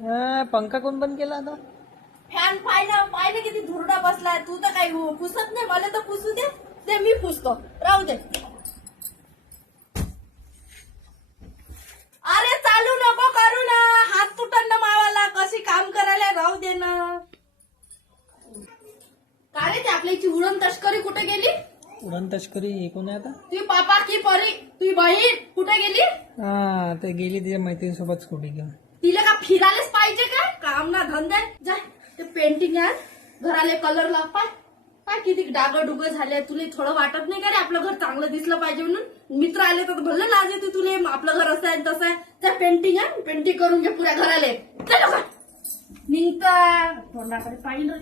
हा, पंखा कोण बंद केला आता? फॅन पाहिलं पाहिलं किती धुरडा बसलाय. तू तर काही हो- पुसत नाही. मला तर पुसू दे. ते मी पुसतो. राहू दे. अरे चालू नको करू ना. हात तुटन ना मावाला. कशी काम करायला राहू दे ना. का रे ते आपल्या इथे उडण तस्करी कुठे गेली? उडण तस्करी हे कोण आहे आता? तुझी पापा की परी तुझी बहीण. कुठे गेली? हा ते गेली तिच्या मैत्रिणीसोबत स्कूटी घेऊन. तिला का फिरायलाच पाहिजे काय काम ना धंदे जाय ते पेंटिंग आहे घराले कलर लाव. पाय पाय किती डाग डुग झाले तुला. थोडं वाटत नाही का रे? आपलं घर चांगलं दिसलं पाहिजे म्हणून. मित्र आले तर भलं लाज येते तुले. आपलं घर असं आहे तसं आहे. त्या पेंटिंग आहे पेंटिंग करून घे पुऱ्या घराले. चलो का निघता तोंडाकडे पाहिलं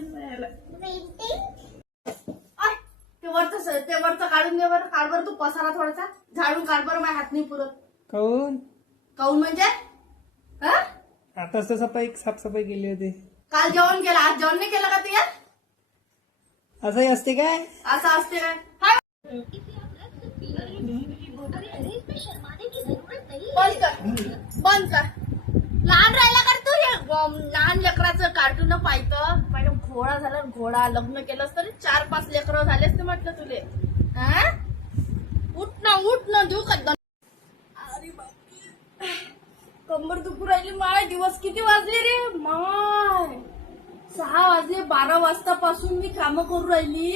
ते वरचं ते वरचं काढून दे बरं. काढ बरं तू पसारा थोडासा. झाडून काढ बरं माझ्या हात नाही पुरत काऊन? काऊन म्हणजे? हा? आताच तर सफाई साफसफाई केली होती. काल जेवण केलं. आज जेवण नाही केलं का तू असंही असते काय? असं असते काय? हाय. बंद कर. बंद कर. लहान राहिला कर तू हे अम, लहान लेकराचं कार्टून पहिले घोडा झाला घोडा लग्न केलंस तरी चार पाच लेकरं झाले असते म्हटलं तुले. हा? उठ ना उठ ना देऊ का अरे बापरे. कंबर दुखू राहिली माय दिवस किती वाजले रे? माय. सहा वाजले बारा वाजतापासून मी कामं करू राहिली.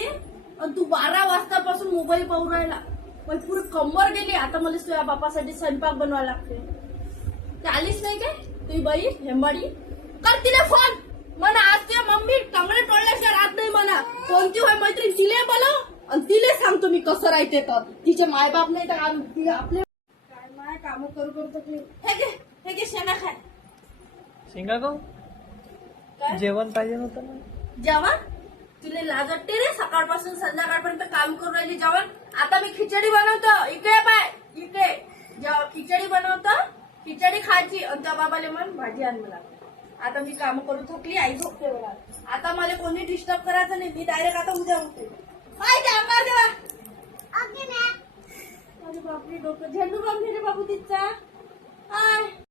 आणि तू बारा वाजतापासून मोबाईल पाहू राहिला. पण पुढे कंबर गेली आता मला तुझ्या बापासाठी स्वयंपाक बनवायला लागते ते आलीच नाही काय? तुझी बाई हेंबाडी. कर तिला फोन म्हणा तुझ्या मम्मी टंगडे टोळल्याशिवाय राहत नाही म्हणा कोणती होय मैत्रीण? तिले बोलव. आणि तिले सांगतो मी कसं राहते तर. तिचे मायबाप नाही तर आम- ती आपले काय माय कामं करू करू थकली हे घे हे घे शेणा खाय. शेंगा गो काय? जेवण पाहिजे नव्हतं ना. जेवण? तुला लाज वाटते रे? सकाळपासून संध्याकाळपर्यंत काम करून राहिली जेवण? आता मी खिचडी बनवतो. इकडे पाय इकडे. जेव- खिचडी बनवतो. खिचडी खायची. आणि त्या बाबाले म्हण भाजी आण मला. आता मी काम करून थकली आई झोपते मला आता मला कोणी डिस्टर्ब करायचं नाही मी डायरेक्ट आता उद्या उठते. काय ते अंगावर देवा. अरे बापरे डोकं झेंडू बाबू तिचा